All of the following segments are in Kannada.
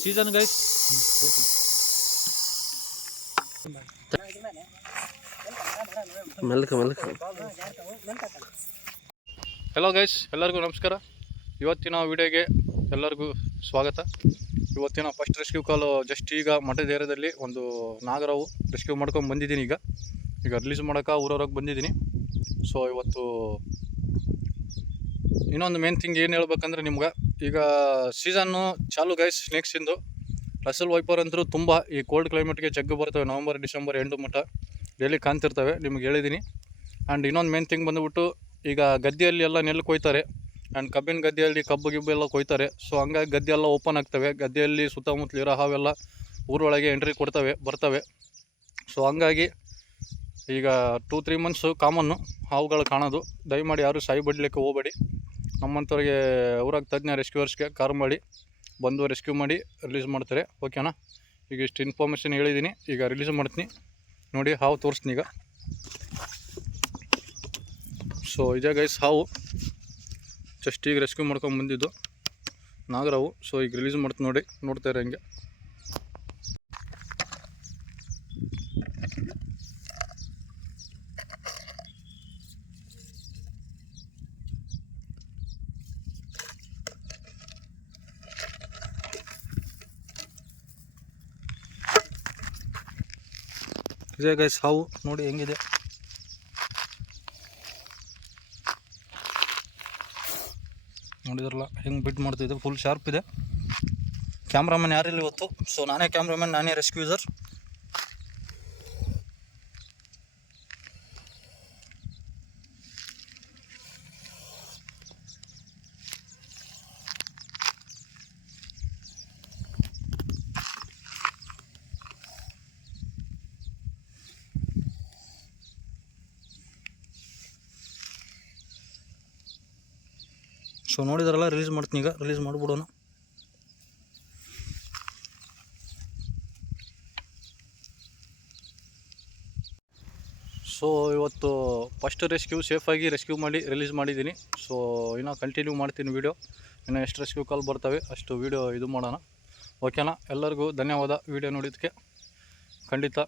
Season guys. ಹಲೋ ಗೈಸ್, ಎಲ್ಲರಿಗೂ ನಮಸ್ಕಾರ. ಇವತ್ತಿನ ವಿಡಿಯೋಗೆ ಎಲ್ಲರಿಗೂ ಸ್ವಾಗತ. ಇವತ್ತಿನ ಫಸ್ಟ್ ರೆಸ್ಕ್ಯೂ ಕಾಲು ಜಸ್ಟ್ ಈಗ ಮಠದ ಏರಿಯಾದಲ್ಲಿ ಒಂದು ನಾಗರಾವು ರೆಸ್ಕ್ಯೂ ಮಾಡ್ಕೊಂಡು ಬಂದಿದ್ದೀನಿ. ಈಗ ರಿಲೀಸ್ ಮಾಡೋಕೆ ಊರವ್ರಿಗೆ ಬಂದಿದ್ದೀನಿ. ಸೊ ಇವತ್ತು ಇನ್ನೊಂದು ಮೇನ್ ಥಿಂಗ್ ಏನು ಹೇಳ್ಬೇಕಂದ್ರೆ ನಿಮ್ಗೆ, ಈಗ ಸೀಸನ್ನು ಚಾಲು ಗೈಸ್. ಸ್ನೇಕ್ಸಿಂದು ರಸಲ್ ವೈಪರ್ ಅಂತೂ ತುಂಬ ಈ ಕೋಲ್ಡ್ ಕ್ಲೈಮೇಟ್ಗೆ ಜಗ್ಗು ಬರ್ತವೆ. ನವಂಬರ್ ಡಿಸೆಂಬರ್ ಎಂಡು ಮಟ್ಟ ಡೈಲಿ ಕಾಣ್ತಿರ್ತವೆ, ನಿಮ್ಗೆ ಹೇಳಿದ್ದೀನಿ. ಆ್ಯಂಡ್ ಇನ್ನೊಂದು ಮೇನ್ ಥಿಂಗ್ ಬಂದುಬಿಟ್ಟು, ಈಗ ಗದ್ದೆಯಲ್ಲಿ ಎಲ್ಲ ನೆಲ್ಲು ಕೊಯ್ತಾರೆ. ಆ್ಯಂಡ್ ಕಬ್ಬಿನ ಗದ್ದೆಯಲ್ಲಿ ಕಬ್ಬು ಎಲ್ಲ ಕೊಯ್ತಾರೆ. ಸೊ ಹಂಗಾಗಿ ಗದ್ದೆ ಎಲ್ಲ ಓಪನ್ ಆಗ್ತವೆ. ಗದ್ದೆಯಲ್ಲಿ ಸುತ್ತಮುತ್ತಲಿರೋ ಹಾವೆಲ್ಲ ಊರೊಳಗೆ ಎಂಟ್ರಿ ಬರ್ತವೆ. ಸೊ ಹಂಗಾಗಿ ಈಗ 2-3 ಮಂತ್ಸು ಕಾಮನ್ನು ಹಾವುಗಳು ಕಾಣೋದು. ದಯಮಾಡಿ ಯಾರು ಸಾಯಿ ಬಿಡಲಿಕ್ಕೆ ಹೋಗಬೇಡಿ. ನಮ್ಮಂಥವ್ರಿಗೆ ಊರಾಗ ತಜ್ಞ ರೆಸ್ಕ್ಯೂವರ್ಸ್ಗೆ ಕಾಲ್ ಮಾಡಿ ಬಂದು ರೆಸ್ಕ್ಯೂ ಮಾಡಿ ರಿಲೀಸ್ ಮಾಡ್ತಾರೆ. ಓಕೆನಾ? ಈಗ ಇಷ್ಟು ಇನ್ಫಾರ್ಮೇಷನ್ ಹೇಳಿದ್ದೀನಿ. ಈಗ ರಿಲೀಸ್ ಮಾಡ್ತೀನಿ ನೋಡಿ. ಹಾವು ತೋರಿಸ್ತೀನಿ ಈಗ. ಸೊ ಇದೇ ಗೈಸ್ ಹಾವು, ಜಸ್ಟ್ ಈಗ ರೆಸ್ಕ್ಯೂ ಮಾಡ್ಕೊಂಡು ಬಂದಿದ್ದು ನಾಗರಾವು. ಸೊ ಈಗ ರಿಲೀಸ್ ಮಾಡ್ತೀನಿ ನೋಡಿ, ನೋಡ್ತಾ ಇರೋ ಹಂಗೆ. ಇದೇ ಗೈಸ್ ಹಾವು ನೋಡಿ ಹೆಂಗಿದೆ. ನೋಡಿದ್ರಲ್ಲ ಹೆಂಗೆ ಬಿಡ್ ಮಾಡ್ತಿದ್ದೆ, ಫುಲ್ ಶಾರ್ಪ್ ಇದೆ. ಕ್ಯಾಮ್ರಾಮನ್ ಯಾರಿಲ್ಲ ಇವತ್ತು. ಸೊ ನಾನೇ ಕ್ಯಾಮ್ರಾಮನ್, ನಾನೇ ರೆಸ್ಕ್ಯೂಸರ್. ಸೊ ನೋಡಿದ್ರಲ್ಲ, ರಿಲೀಸ್ ಮಾಡ್ತೀನಿ ಈಗ. ರಿಲೀಸ್ ಮಾಡಿಬಿಡೋಣ. ಸೊ ಇವತ್ತು ಫಸ್ಟ್ ರೆಸ್ಕ್ಯೂ ಸೇಫಾಗಿ ರೆಸ್ಕ್ಯೂ ಮಾಡಿ ರಿಲೀಸ್ ಮಾಡಿದ್ದೀನಿ. ಸೊ ಇನ್ನೂ ಕಂಟಿನ್ಯೂ ಮಾಡ್ತೀನಿ ವೀಡಿಯೋ. ಇನ್ನು ಎಷ್ಟು ರೆಸ್ಕ್ಯೂ ಕಾಲ್ ಬರ್ತವೆ ಅಷ್ಟು ವೀಡಿಯೋ ಇದು ಮಾಡೋಣ. ಓಕೆನಾ? ಎಲ್ಲರಿಗೂ ಧನ್ಯವಾದ ವೀಡಿಯೋ ನೋಡಿದ್ದಕ್ಕೆ. ಖಂಡಿತ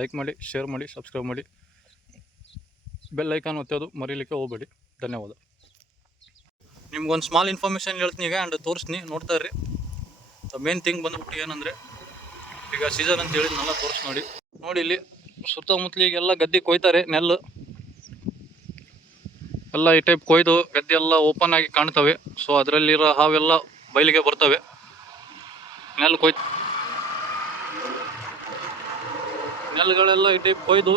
ಲೈಕ್ ಮಾಡಿ, ಶೇರ್ ಮಾಡಿ, ಸಬ್ಸ್ಕ್ರೈಬ್ ಮಾಡಿ, ಬೆಲ್ ಐಕಾನ್ ಒತ್ತೋದು ಮರೀಲಿಕ್ಕೆ ಹೋಗಬೇಡಿ. ಧನ್ಯವಾದ. ನಿಮ್ಗೊಂದು ಸ್ಮಾಲ್ ಇನ್ಫಾರ್ಮೇಷನ್ ಹೇಳ್ತೀನಿ ಈಗ, ಆ್ಯಂಡ್ ತೋರಿಸ್ತೀನಿ, ನೋಡ್ತಾ ಇರ್ರಿ. ಮೇನ್ ಥಿಂಗ್ ಬಂದ್ಬಿಟ್ಟು ಏನಂದರೆ, ಈಗ ಸೀಸನ್ ಅಂತ ಹೇಳಿದ್ನೆಲ್ಲ ತೋರಿಸಿ ನೋಡಿ. ಇಲ್ಲಿ ಸುತ್ತಮುತ್ತಲಿಗೆಲ್ಲ ಗದ್ದೆ ಕೊಯ್ತಾರೆ. ನೆಲ್ಲು ಎಲ್ಲ ಈ ಟೈಪ್ ಕೊಯ್ದು ಗದ್ದೆ ಎಲ್ಲ ಓಪನ್ ಆಗಿ ಕಾಣ್ತವೆ. ಸೊ ಅದರಲ್ಲಿರೋ ಹಾವೆಲ್ಲ ಬಯಲಿಗೆ ಬರ್ತವೆ. ನೆಲ್ಗಳೆಲ್ಲ ಈ ಟೈಪ್ ಕೊಯ್ದು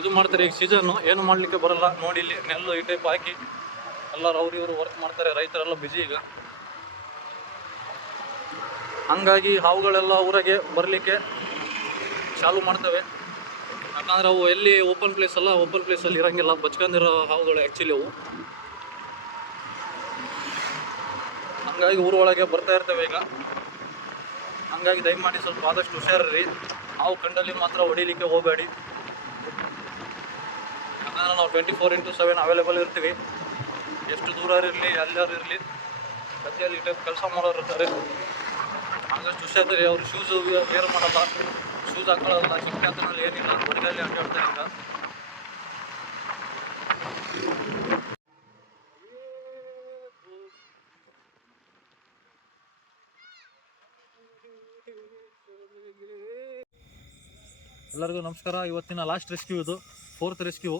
ಇದು ಮಾಡ್ತಾರೆ. ಈಗ ಸೀಸನ್ನು ಏನು ಮಾಡಲಿಕ್ಕೆ ಬರಲ್ಲ ನೋಡಿ. ಇಲ್ಲಿ ನೆಲ್ಲು ಈ ಟೈಪ್ ಹಾಕಿ ಎಲ್ಲರೂ ಇವರು ವರ್ಕ್ ಮಾಡ್ತಾರೆ. ರೈತರೆಲ್ಲ ಬ್ಯುಸಿ ಈಗ. ಹಂಗಾಗಿ ಹಾವುಗಳೆಲ್ಲ ಊರಾಗೆ ಬರಲಿಕ್ಕೆ ಚಾಲು ಮಾಡ್ತವೆ. ಯಾಕಂದರೆ ಅವು ಎಲ್ಲಿ ಓಪನ್ ಪ್ಲೇಸಲ್ಲಿ ಇರೋಂಗಿಲ್ಲ. ಬಚ್ಕೊಂಡಿರೋ ಹಾವುಗಳು ಆ್ಯಕ್ಚುಲಿ ಅವು. ಹಂಗಾಗಿ ಊರೊಳಗೆ ಬರ್ತಾ ಇರ್ತವೆ ಈಗ. ಹಂಗಾಗಿ ದಯಮಾಡಿ ಸ್ವಲ್ಪ ಆದಷ್ಟು ಹುಷಾರಿರಿ. ಹಾವು ಕಂಡಲ್ಲಿ ಮಾತ್ರ ಹೊಡಿಲಿಕ್ಕೆ ಹೋಗಬೇಡಿ. ಯಾಕಂದರೆ ನಾವು 24x7 ಅವೈಲೇಬಲ್ ಇರ್ತೀವಿ. ಎಷ್ಟು ದೂರ ಇರಲಿ, ಎಲ್ಲರೂ ಇರಲಿ, ಗದ್ದೆಯಲ್ಲಿ ಈ ಟೈಪ್ ಕೆಲಸ ಮಾಡೋರು ಇರ್ತಾರೆ. ಆದಷ್ಟು ಹುಷಾರಿರಿ. ಅವ್ರು ಶೂಸು ವೇರ್ ಮಾಡಲ್ಲ, ಶೂಸ್ ಹಾಕೊಳ್ಳೋಲ್ಲ. ಚಿಕ್ಕ ಹತ್ರನಲ್ಲಿ ಏನಿಲ್ಲ, ಹೊರಗಲ್ಲಿ ಅಡ್ಡಾಡ್ತಾರೆ ಈಗ. ಎಲ್ಲರಿಗೂ ನಮಸ್ಕಾರ. ಇವತ್ತಿನ ಲಾಸ್ಟ್ ರೆಸ್ಕ್ಯೂ ಇದು, 4th ರೆಸ್ಕ್ಯೂ.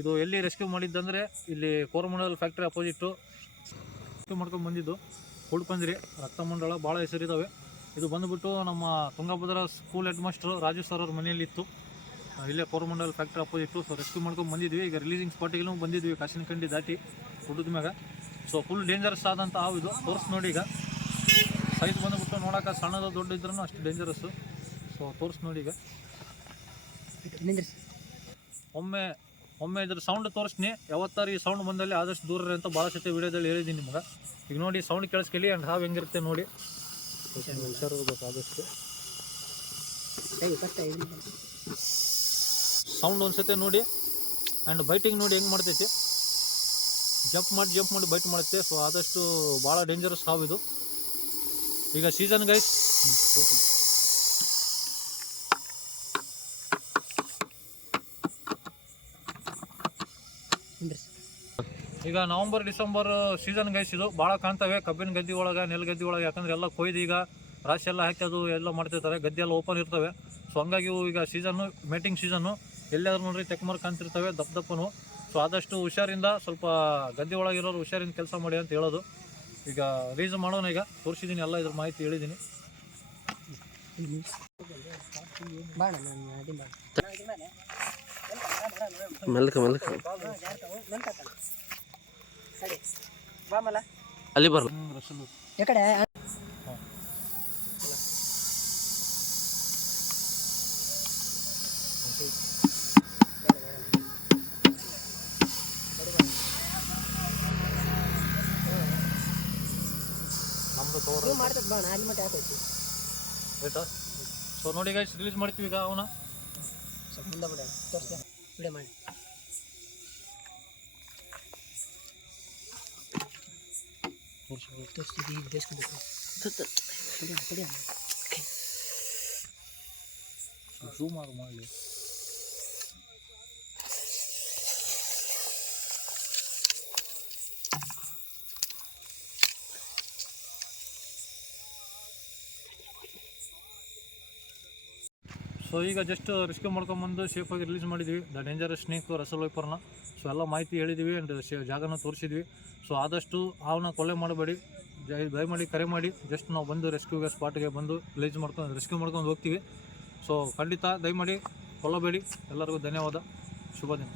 ಇದು ಎಲ್ಲಿ ರೆಸ್ಕ್ಯೂ ಮಾಡಿದ್ದಂದರೆ, ಇಲ್ಲಿ ಕೋರಮಂಡಲ್ ಫ್ಯಾಕ್ಟ್ರಿ ಅಪೋಸಿಟ್ಟು ರೆಸ್ಕ್ಯೂ ಮಾಡ್ಕೊಂಡು ಬಂದಿದ್ದು. ಕುಡ್ಪಂದ್ರಿ ರಕ್ತಮಂಡಲ ಭಾಳ ಹೆಸರಿದ್ದಾವೆ. ಇದು ಬಂದುಬಿಟ್ಟು ನಮ್ಮ Tungabhadra school head master Raju sir ಅವ್ರ ಮನೆಯಲ್ಲಿತ್ತು, ಇಲ್ಲೇ Coromandel factory opposite. So rescue ಮಾಡ್ಕೊಂಡು ಬಂದಿದ್ವಿ. ಈಗ ರಿಲೀಸಿಂಗ್ ಸ್ಪಾಟಿಗೂ ಬಂದಿದ್ವಿ, ಕಾಶಿನಕಂಡಿ ದಾಟಿ ಹುಡುದ ಮ್ಯಾಗ. ಸೊ ಫುಲ್ ಡೇಂಜರಸ್ ಆದಂಥ ಹಾವು ಇದು. ತೋರಿಸಿ ನೋಡಿ ಈಗ. ಸೈಜ್ ಬಂದುಬಿಟ್ಟು ನೋಡೋಕೆ ಸಣ್ಣದು ದೊಡ್ಡ ಇದ್ರೂ ಅಷ್ಟು ಡೇಂಜರಸ್ಸು. ಸೊ ತೋರಿಸಿ ನೋಡಿ ಈಗ. ಒಮ್ಮೆ ಇದ್ರ ಸೌಂಡ್ ತೋರಿಸ್ತೀನಿ. ಯಾವತ್ತಾರು ಈ ಸೌಂಡ್ ಬಂದಲ್ಲಿ ಆದಷ್ಟು ದೂರ ಅಂತ ಭಾಳ ಸತಿ ವಿಡಿಯೋದಲ್ಲಿ ಹೇಳಿದ್ದೀನಿ ನಿಮ್ಗೆ. ಈಗ ನೋಡಿ ಸೌಂಡ್ ಕೇಳಿಸ್ಕೊಳ್ಳಿ. ಆ್ಯಂಡ್ ಹಾವು ಹೆಂಗಿರುತ್ತೆ ನೋಡಿ. ಹುಷಾರಿರ್ಬೇಕು ಆದಷ್ಟು. ಸೌಂಡ್ ಒಂದ್ಸತಿ ನೋಡಿ. ಆ್ಯಂಡ್ ಬೈಟಿಂಗ್ ನೋಡಿ ಹೆಂಗೆ ಮಾಡ್ತೈತಿ. ಜಂಪ್ ಮಾಡಿ ಬೈಟ್ ಮಾಡುತ್ತೆ. ಸೊ ಆದಷ್ಟು ಭಾಳ ಡೇಂಜರಸ್ ಹಾವು ಇದು. ಈಗ ಸೀಸನ್ ಗೈಸ್ ಈಗ ನವಂಬರ್ ಡಿಸೆಂಬರ್ ಸೀಸನ್ ಗೈಸ್ ಇದು ಭಾಳ ಕಾಣ್ತವೆ ಕಬ್ಬಿನ ಗದ್ದೆ ಒಳಗೆ ನೆಲಗದ್ದೆ ಒಳಗೆ, ಯಾಕಂದರೆ ಎಲ್ಲ ಕೊಯ್ದು ಈಗ ರಾಶಿ ಎಲ್ಲ ಹಾಕಿ ಅದು ಎಲ್ಲ ಮಾಡ್ತಿರ್ತಾರೆ, ಗದ್ದೆ ಎಲ್ಲ ಓಪನ್ ಇರ್ತವೆ. ಸೊ ಹಂಗಾಗಿ ಇವು ಈಗ ಸೀಸನ್ನು ಮೇಟಿಂಗ್ ಸೀಸನ್ನು, ಎಲ್ಲಾದ್ರೂ ನೋಡ್ರಿ ತೆಕ್ಮರ್ ಕಾಣ್ತಿರ್ತವೆ ದಪ್ಪನು. ಸೊ ಆದಷ್ಟು ಹುಷಾರಿಂದ ಸ್ವಲ್ಪ ಗದ್ದೆ ಒಳಗಿರೋರು ಹುಷಾರಿಂದ ಕೆಲಸ ಮಾಡಿ ಅಂತ ಹೇಳೋದು. ಈಗ ರೀಸ್ ಮಾಡೋಣ, ಈಗ ತೋರಿಸಿದ್ದೀನಿ ಎಲ್ಲ ಇದ್ರ ಮಾಹಿತಿ ಹೇಳಿದ್ದೀನಿ. ಅಲ್ಲಿ ಬರಲ್ಲ ಆಯ್ತಾ? ಸೊ ನೋಡಿ ಗೈಸ್, ರಿಲೀಸ್ ಮಾಡ್ತೀವಿ ಈಗ ಅವನ. ಝೂಮ್ ಮಾಡಲಿ. ಸೊ ಈಗ ಜಸ್ಟ್ ರೆಸ್ಕ್ಯೂ ಮಾಡ್ಕೊಂಬಂದು ಸೇಫಾಗಿ ರಿಲೀಸ್ ಮಾಡಿದ್ವಿ ದ ಡೇಂಜರಸ್ ಸ್ನೇಕ್ ರಸಲ್ ವೈಪರ್ನ. ಸೊ ಎಲ್ಲ ಮಾಹಿತಿ ಹೇಳಿದ್ವಿ ಆ್ಯಂಡ್ ಜಾಗನ ತೋರಿಸಿದ್ವಿ. ಸೊ ಆದಷ್ಟು ಅವನ್ನ ಕೊಲೆ ಮಾಡಬೇಡಿ, ದಯಮಾಡಿ ಕರೆ ಮಾಡಿ. ಜಸ್ಟ್ ನಾವು ಬಂದು ರೆಸ್ಕ್ಯೂಗೆ ಸ್ಪಾಟ್ಗೆ ಬಂದು ರೆಸ್ಕ್ಯೂ ಮಾಡ್ಕೊಂಡು ಹೋಗ್ತೀವಿ. ಸೊ ಖಂಡಿತ ದಯಮಾಡಿ ಕೊಲ್ಲಬೇಡಿ. ಎಲ್ಲರಿಗೂ ಧನ್ಯವಾದ. ಶುಭ ದಿನ.